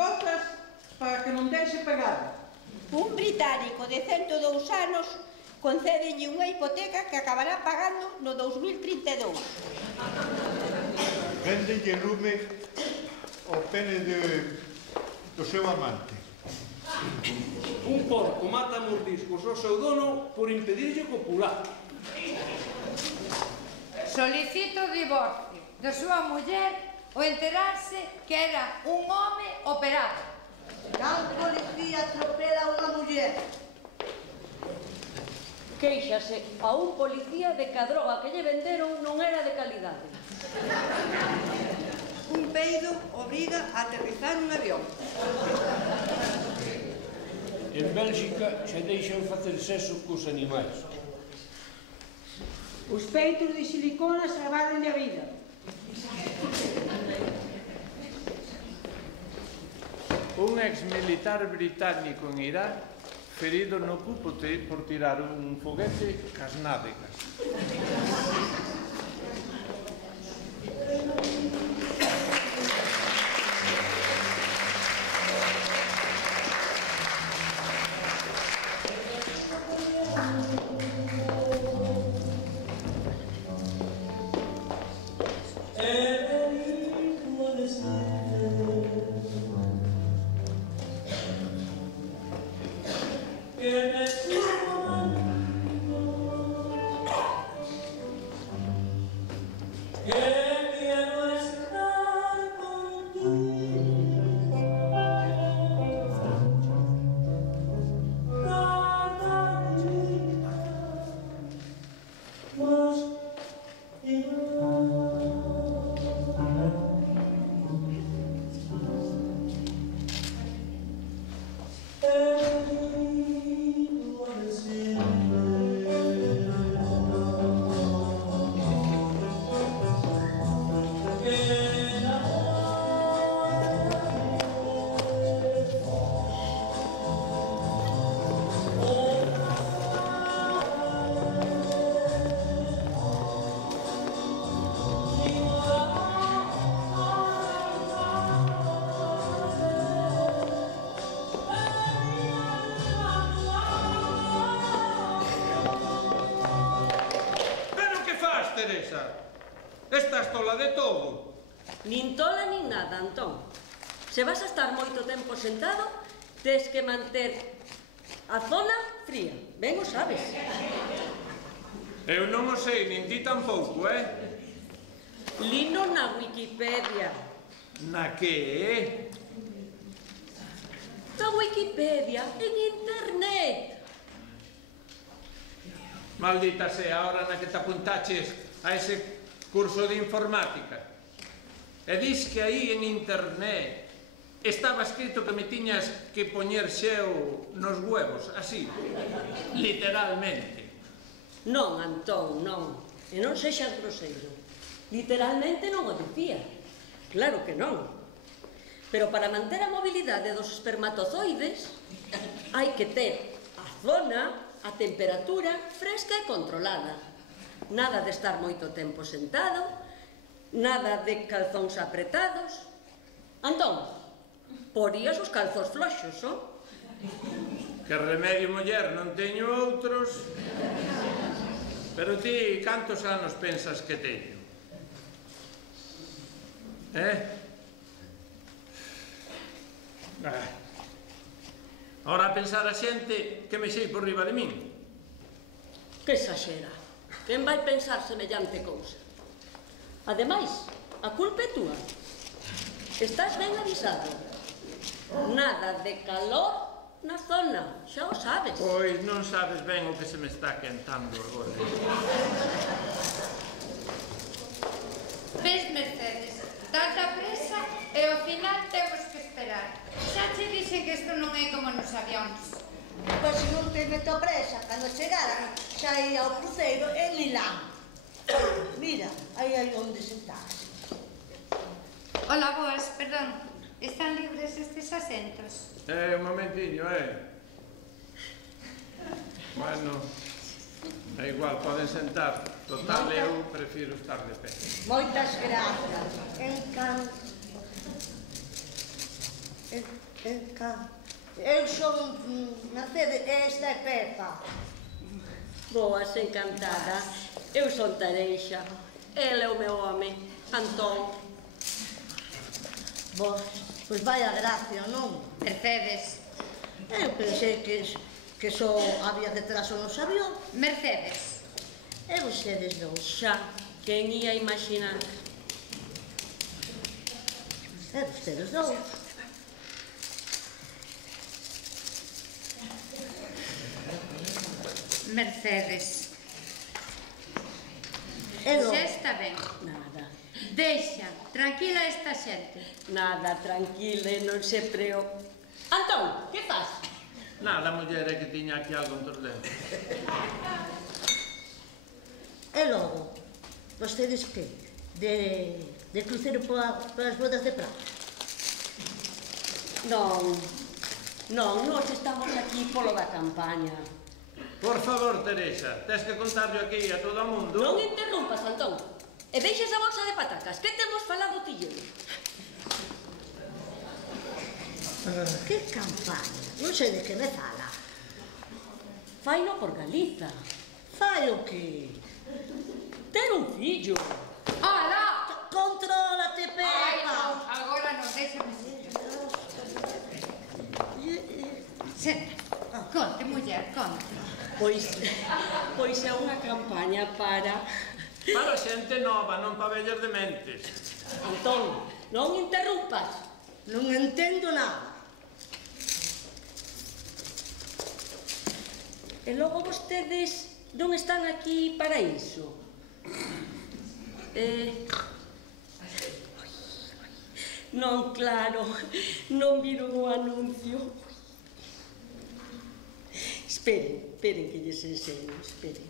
cotas para que non deixe pagado. Un británico de 102 anos concédenlle unha hipoteca que acabará pagando no 2032. Véndelle lume ao pene do seu amante. Un porco mata mordiscos ao seu dono por impedirlle copular. Solicito o divorcio de súa muller ao enterarse que era un home operado. Can policía atropela a unha muller. Quéixase a un policía de que a droga que lle venderon non era de calidade. Un peido obriga a aterrizar un avión. En Bélxica xa deixan facer sexo cos animais. Os peitos de silicona salvaron a vida. Un ex-militar británico en Irán ferido no cúpote por tirar un foguete cas nádegas. Estás tola de todo. Nin tola nin nada, Antón. Se vas a estar moito tempo sentado, tes que manter a zona fría. Ben o sabes. Eu non o sei, nin ti tampouco, Lino na Wikipedia. Na que, Na Wikipedia, en internet. Maldita sea, a hora na que te apuntaches a ese curso de informática. E dis que aí en internet estaba escrito que me tiñas que poñer xeo nos huevos, así, literalmente. Non, Antón, non. E non sexas groseiro. Literalmente non o dicía. Claro que non. Pero para manter a mobilidade dos espermatozoides hai que ter a zona, a temperatura fresca e controlada. Nada de estar moito tempo sentado, nada de calzóns apretados. Antón, porías os calzos floxos, o? Que remedio, muller, non teño outros. Pero ti, cantos anos pensas que teño? Ora a pensar a xente que me sei por riba de min. Que exaxera. Quen vai pensar semellante cousa? Ademais, a culpa é túa. Estás ben avisado. Nada de calor na zona, xa o sabes. Pois non sabes ben o que se me está quentando agora. Ves, Mercedes, tanta presa e ao final temos que esperar. Xa che dixen que isto non é como nos avións. Pois se non te meto presa, cando chegaran xa ia ao cruceiro en Milán. Mira, aí hai onde sentarse. Hola, boas, perdón. Están libres estes asentos? Un momentiño, Bueno, é igual, poden sentar. Total, eu prefiro estar de pé. Moitas grazas. Encanto. Eu son Mercedes e esta é Pepa. Boas, encantada. Eu son Tareixa. Ele é o meu home, Antón. Pois vai a gracia, non? Mercedes. Eu pensei que só había retraso nos avión. Mercedes. E vostedes dous. Xa, quen ia imaginar? E vostedes dous. Mercedes. Xa está ben. Nada. Deixa, tranquila esta xente. Nada, tranquile, non se preocupe. Antón, que faz? Nada, muller, é que tiña aquí algo entre os dentes. E logo, vostedes que? De crucero polas bodas de prata? Non, nós estamos aquí polo da campaña. Por favor, Teresa, tes que contarlo aquí a todo o mundo. Non interrumpas, Antón. E deixes a bolsa de patacas, que temos falado tilleu. Que campaña? Non sei de que me fala. Faino por Galiza. Fai o que? Ter un fillo. Hola! Contrólate, Ai, Pepa! non, agora non, déxame ser. Senta, conte, muller, conte. Pois é unha campaña para... Para xente nova, non para vellas dementes. Antón, non interrumpas. Non entendo nada. E logo vostedes non están aquí para iso. Non, claro, non viron o anuncio. Esperen que lles enseño, esperen.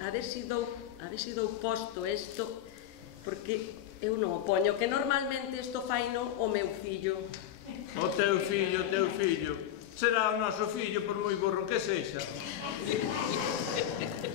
A ver se dou posto isto, porque eu non o poño, que normalmente isto faino o meu fillo. O teu fillo. Será o noso fillo, por moi burro que sexa.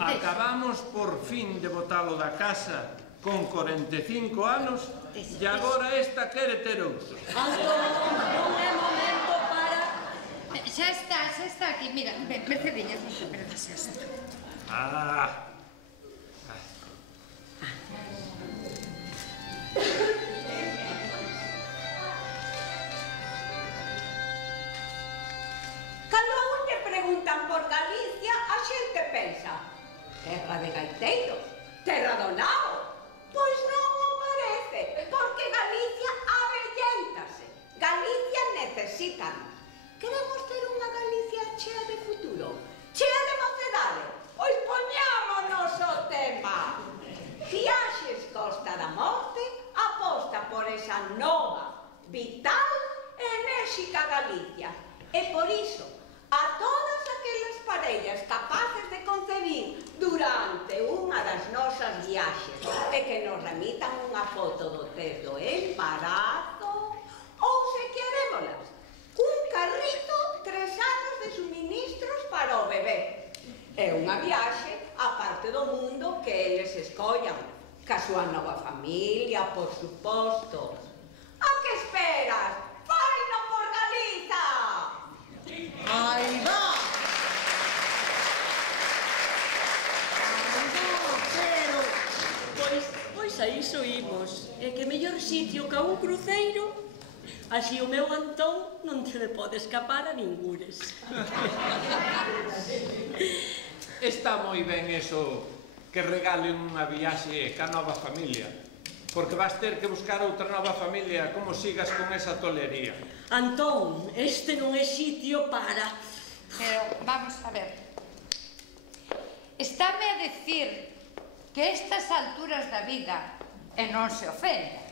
Acabamos por fin de botalo da casa con 45 anos e agora esta quere ter outro. Antón, non é momento para... Xa está aquí, mira, Mercediñas, espera, xa está. Cando a un lle preguntan por Galicia, a xente pensa terra de gaiteiros, terra do nao. Pois non o parece, porque Galicia avelléntase. Galicia necesitan. Queremos ter unha Galicia chea de futuro, chea de mocedade. Pois poñámonos o tema. Viaxes Costa da Morte aposta por esa nova, vital e enérxica Galicia. E por iso, a todas aquelas parellas capaces de concebir durante unha das nosas viaxes e que nos remitan unha foto do test do embarazo, ou se querémolas, un carrito 3 anos de suministros para o bebé. É unha viaxe á parte do mundo que eles escollan, ca súa nova familia, por suposto. A que esperas? Faino por Galiza! Aí va! Pero... Pois a iso imos. É que mellor sitio ca un cruceiro, así o meu Antón non se me pode escapar a ningures. Está moi ben eso que regalen unha viaxe ca nova familia, porque vas ter que buscar outra nova familia como sigas con esa tolería. Antón, este non é sitio para... Pero, vamos a ver. Estáme a decir que estas alturas da vida, e non se ofenda,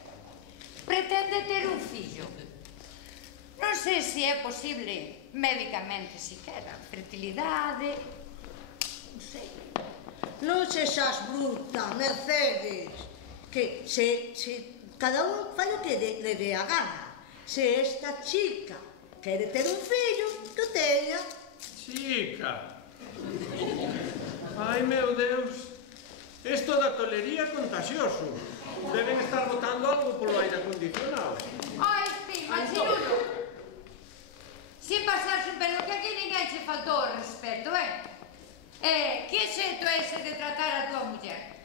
pretende ter un fillo. Non sei se é posible médicamente siquera, fertilidade... non sei. Non sexas bruta, Mercedes, que se cada un fai o que le dé a gana. Se esta chica quere ter un fillo, que teña. Chica! Ai, meu Deus! Isto da tolería é contagioso. Deben estar botando algo polo aire acondicionado. Ai, sí, machirulo! xeito é ese de tratar a tua muller?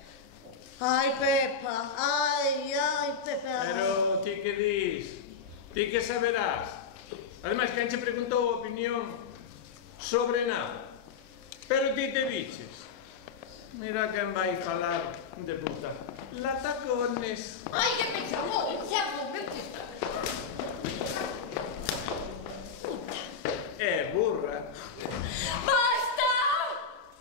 Ai, Pepa, ai, Pepa. Pero ti que dis? Ti que saberás? Ademais, quen che preguntou a opinión sobre nada? Pero ti te dices. Mira quen vai falar de puta. Latacones. Ai, que me chamou, vente. É burra. Basta!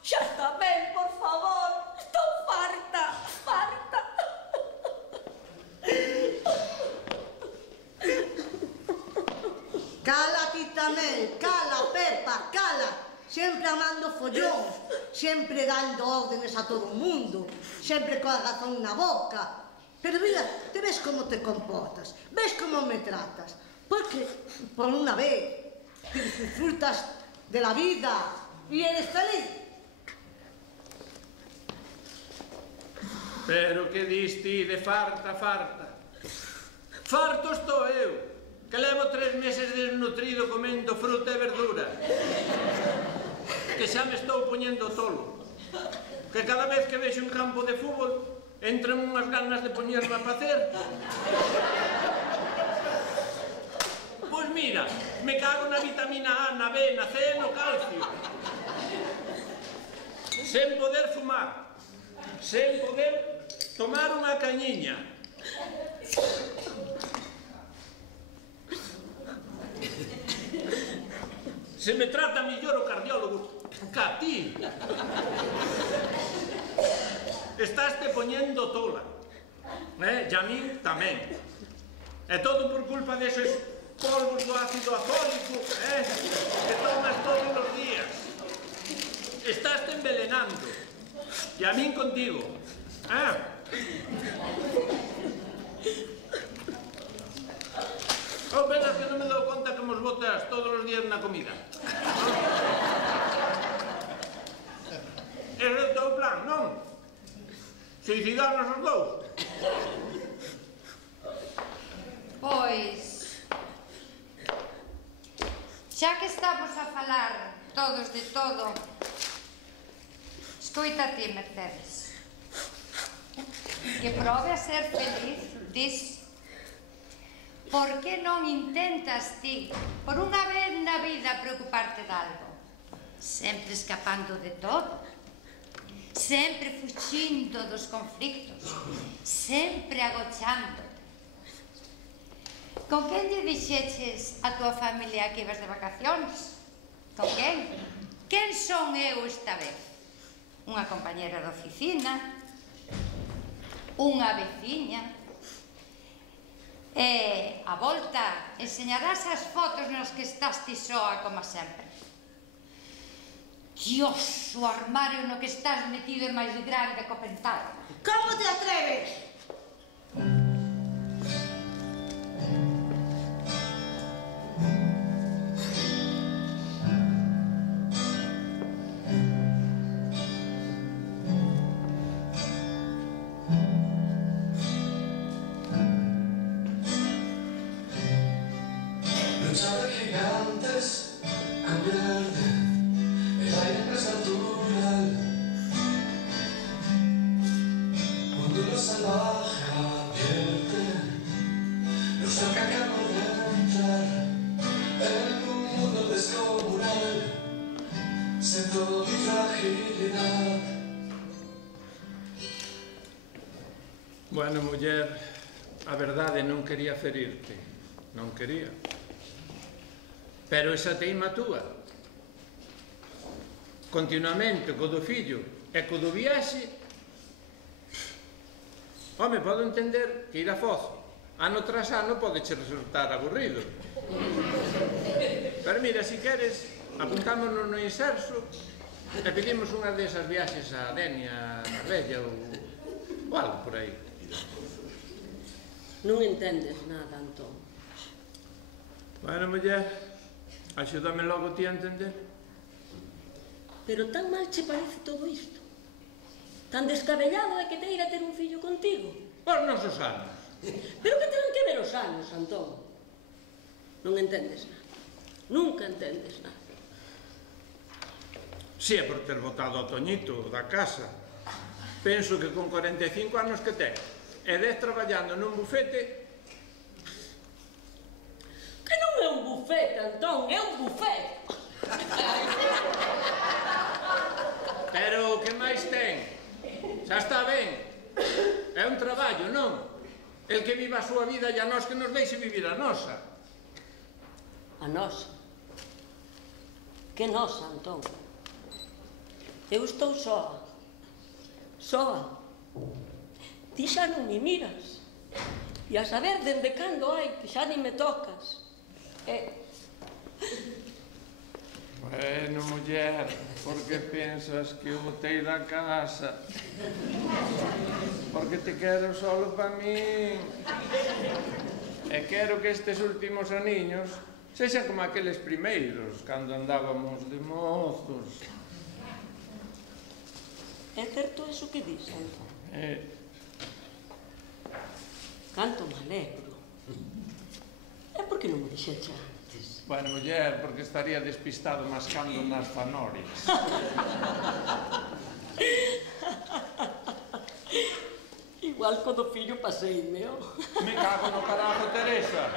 Xa está ben, por favor. Estou farta, farta. Cala ti tamén, cala, Pepa, cala. Sempre amando follóns, sempre dando órdenes a todo o mundo, sempre coa razón na boca. Pero mira, te ves como te comportas, ves como me tratas, porque por unha vez que disfrutas de la vida y eres feliz. Pero que dis ti de farta, farta? Farto estou eu, que levo 3 meses desnutrido comendo fruta e verdura. Que xa me estou poñendo tolo. Que cada vez que vexo un campo de fútbol, entran unhas ganas de poñerme a facer. Pois mira, me cago na vitamina A, na B, na C e no calcio. Sen poder fumar, sen poder tomar unha cañiña. Se me trata mellor o cardiólogo que a ti. Estás te poñendo tola. E a min tamén. E todo por culpa deses polvos do ácido afólico, que tomas todos os días. Estás te envenenando. E a min contigo. Ou venas que non me dou conta que mos botas todos os días na comida. Ese é o teu plan, non? Suicidarnos os dous. Pois, xa que estamos a falar todos de todo, escoita ti, Mercedes. Que prove a ser feliz, dis. Por que non intentas ti, por unha vez na vida, preocuparte de algo? Sempre escapando de todo, sempre fuxindo dos conflictos, sempre agochándote. Con quen lle dixeches a tua familia que ibas de vacacións? Con quen? Quen son eu esta vez? Unha compañera de oficina? Unha veciña? E, a volta, enseñarás as fotos nas que estás ti soa como sempre. Dios, o armario no que estás metido é máis grande que o Pentágono. Como te atreves? Luchar gigantes, cambiar el aire no es natural. Cuando lo salvaje advierte, lo cerca que de entrar en un mundo descomunal. Siento mi fragilidad. Bueno, muller, a verdade non quería ferirte, non quería. Pero esa teima túa, continuamente co do fillo e co do viaxe, home, podo entender que ir a Foz ano tras ano pode che resultar aburrido. Pero mira, si queres, apuntámonos no inserso e pedimos unha desas viaxes a Denia, a Marbella ou algo por aí. Non entendes nada, Antón. Bueno, muller, axúdame logo ti a entender. Pero tan mal che parece todo isto? Tan descabellado é que te ir a ter un fillo contigo? Os nosos anos. Pero que terán que ver os anos, Antón? Non entendes nada. Nunca entendes nada. Si é por ter botado o Toñito da casa. Penso que con 45 anos que ten e 10 traballando nun bufete. Que non é un bufete, Antón, é un bufete. Pero que máis ten? Xa está ben. É un traballo, non? El que viva a súa vida e a nós que nos deixe vivir a nosa. A nosa? Que nosa, Antón? Eu estou soa. Soa. Ti xa non me miras. E a saber dende cando hai que xa nin me tocas. Bueno, muller, por que pensas que eu botei da casa? Porque te quero solo pa min. E quero que estes últimos aniños sexan como aqueles primeiros, cando andábamos de mozos. É certo eso que dis, Antón? Canto me alegro. É porque non me dixeche antes. Bueno, muller, porque estaría despistado mascando nas zanorias. Igual co do fillo paseime, oh. Me cago no carajo, Teresa.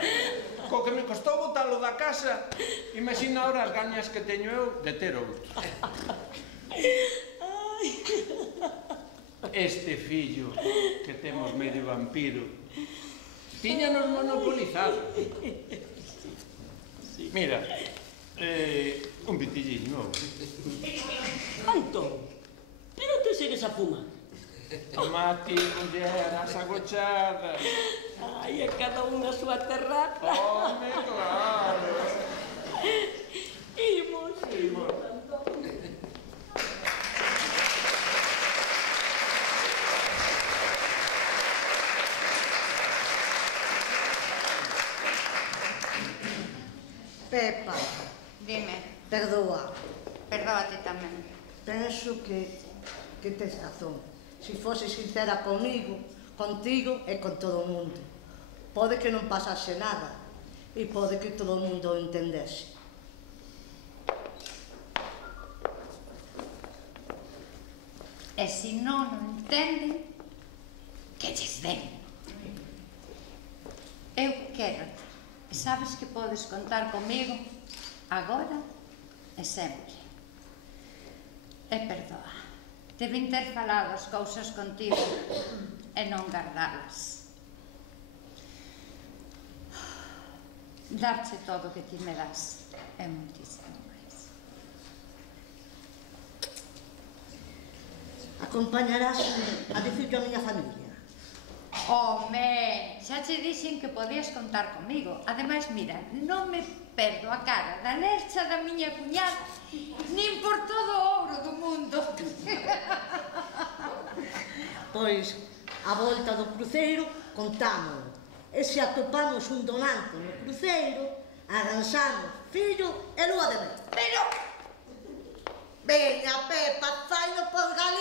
Co que me costou botalo da casa, imagina ahora as gañas que teño eu de ter outro. Este fillo que temos medio vampiro tiñanos monopolizado. Mira, un vitilliño. Antón, pero te sigues a fumar. Tomate, muller, as agochadas. Ai, a cada unha a súa terraza. Home, claro. Imos, Antón. Pepa, Dime, perdoa. perdóate tamén. Penso que tes razón. Se fose sincera comigo, contigo e con todo o mundo. Pode que non pasase nada e pode que todo o mundo o entendese. E se non o entenden, que lles den. Eu quero. E sabes que podes contar comigo agora e sempre. E perdoa. Deben ter falado as cousas contigo e non gardalas. Darche todo o que ti me das é moitísimo máis. Acompañarásme a dicirlo a miña familia. Home, xa che dixen que podías contar comigo. Ademais, mira, non me perdo a cara da lercha da miña cuñada nin por todo o ouro do mundo. Pois, a volta do cruceiro, contámoslo. E se atopamos un donante no cruceiro, arranxamos fillo e lúa de mel. Pero... Veña, Pepa, faino por Galicia.